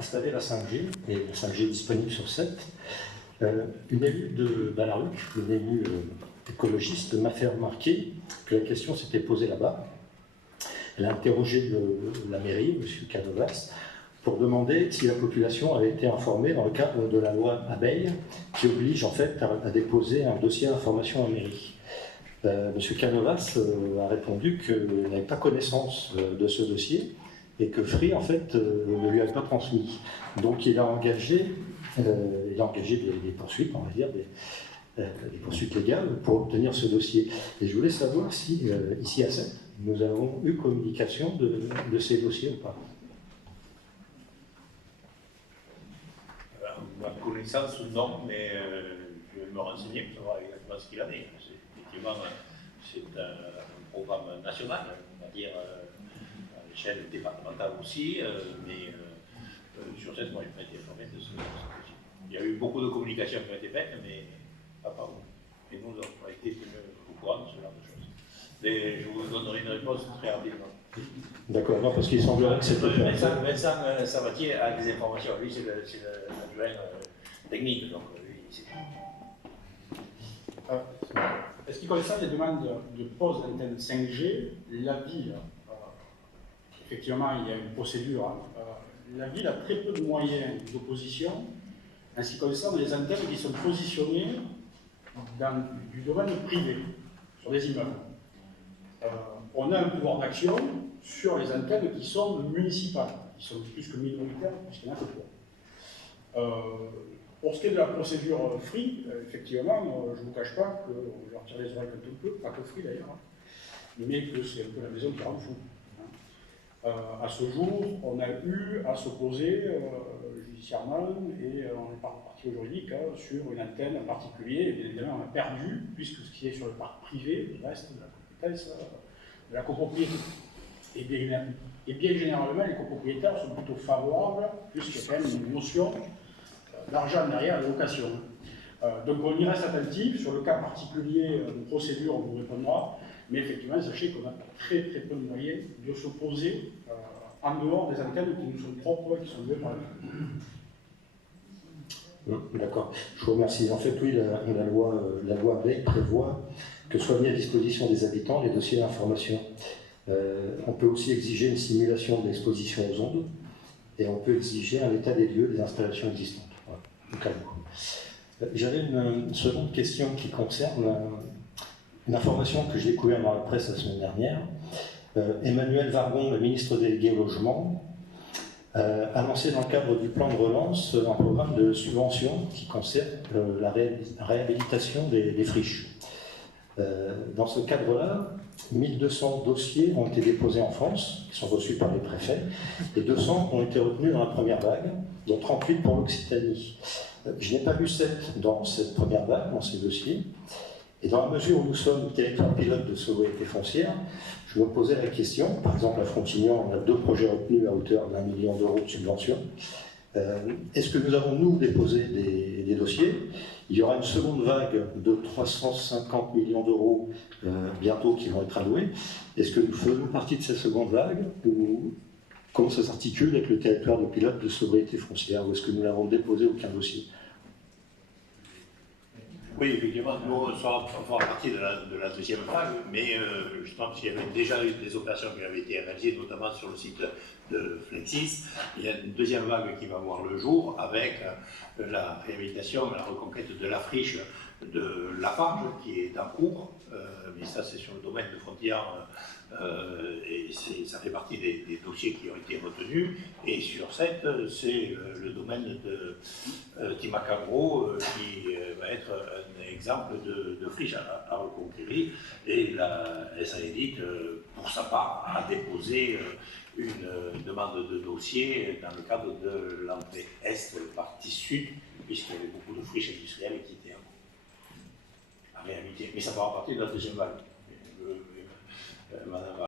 installé la 5G, et la 5G est disponible sur 7. Une élue de Balaruc, une élue écologiste, m'a fait remarquer que la question s'était posée là-bas. Elle a interrogé la mairie, M. Canovas, pour demander si la population avait été informée dans le cadre de la loi Abeille, qui oblige en fait à déposer un dossier d'information à la mairie. M. Canovas a répondu qu'il n'avait pas connaissance de ce dossier et que Free en fait ne lui avait pas transmis. Donc il a engagé des poursuites, on va dire, des poursuites légales pour obtenir ce dossier. Et je voulais savoir si, ici à Sète, nous avons eu communication de ces dossiers ou pas. Ma connaissance, non, mais je vais me renseigner pour savoir exactement ce qu'il en est. Effectivement, c'est un programme national, on va dire, à l'échelle départementale aussi, mais sur cette, moi, je n'ai pas été informé de ce dossier. Il y a eu beaucoup de communications qui ont été faites, mais pas par nous. Et nous avons été tenus au courant de ce genre de choses. Et je vous donnerai une réponse très rapidement. D'accord, non, parce qu'il semblerait que c'était... Vincent Sabatier a des informations. Lui, c'est l'adjoint technique, donc lui, c'est... Est-ce qu'il concerne les demandes de pose d'antenne 5G, la ville, effectivement, il y a une procédure. La ville a très peu de moyens d'opposition en ce qui concerne les antennes qui sont positionnées dans du domaine privé, sur des immeubles. On a un pouvoir d'action sur les antennes qui sont municipales, qui sont plus que minoritaires, puisqu'il y en a que trois. Pour ce qui est de la procédure Free, effectivement, je ne vous cache pas qu'on leur tire les oreilles un tout peu, pas que Free d'ailleurs, mais que c'est un peu la maison qui rend fou. À ce jour, on a eu à s'opposer judiciairement et on est parti juridique sur une antenne en particulier, et bien évidemment on a perdu, puisque ce qui est sur le parc privé reste de la compétence de la copropriété. Et bien généralement, les copropriétaires sont plutôt favorables, puisqu'il y a quand même une notion d'argent derrière la location. Donc on y reste attentif. Sur le cas particulier de procédure, on vous répondra. Mais effectivement, sachez qu'on a très très peu de moyens de s'opposer en dehors des antennes qui nous sont propres et qui sont louées par la ville. D'accord, je vous remercie. En fait, oui, la loi Abeille prévoit que soient mis à disposition des habitants les dossiers d'information. On peut aussi exiger une simulation de l'exposition aux ondes et on peut exiger un état des lieux des installations existantes. Voilà, au cas où. J'avais une seconde question qui concerne une information que j'ai découverte dans la presse la semaine dernière. Emmanuel Vargon, le ministre délégué au logement, a lancé dans le cadre du plan de relance un programme de subvention qui concerne la réhabilitation des friches. Dans ce cadre-là, 1200 dossiers ont été déposés en France, qui sont reçus par les préfets, et 200 ont été retenus dans la première vague, dont 38 pour l'Occitanie. Je n'ai pas vu 7 dans cette première vague, dans ces dossiers, et dans la mesure où nous sommes territoire pilote de sobriété foncière, je me posais la question, par exemple à Frontignan, on a 2 projets retenus à hauteur d'1 million d'euros de subvention. Est-ce que nous avons, nous, déposé des dossiers? Il y aura une seconde vague de 350 millions d'euros bientôt qui vont être alloués. Est-ce que nous faisons partie de cette seconde vague ou comment ça s'articule avec le territoire de pilote de sobriété foncière? Ou est-ce que nous n'avons déposé aucun dossier? Oui, effectivement, nous on fera partie de la deuxième vague, mais je pense qu'il y avait déjà eu des opérations qui avaient été réalisées, notamment sur le site de Flexis. Il y a une deuxième vague qui va voir le jour avec la réhabilitation, la reconquête de la friche de Lafarge qui est en cours, mais ça c'est sur le domaine de Frontignan et ça fait partie des dossiers qui ont été retenus. Et sur cette, c'est le domaine de Timacagro qui va être un exemple de friche à reconquérir. Et la SAEDIT, pour sa part, a déposé une demande de dossier dans le cadre de l'entrée est, partie sud, puisqu'il y avait beaucoup de friches industrielles qui étaient à réhabiliter. Mais ça fera partie de la deuxième vague. Madame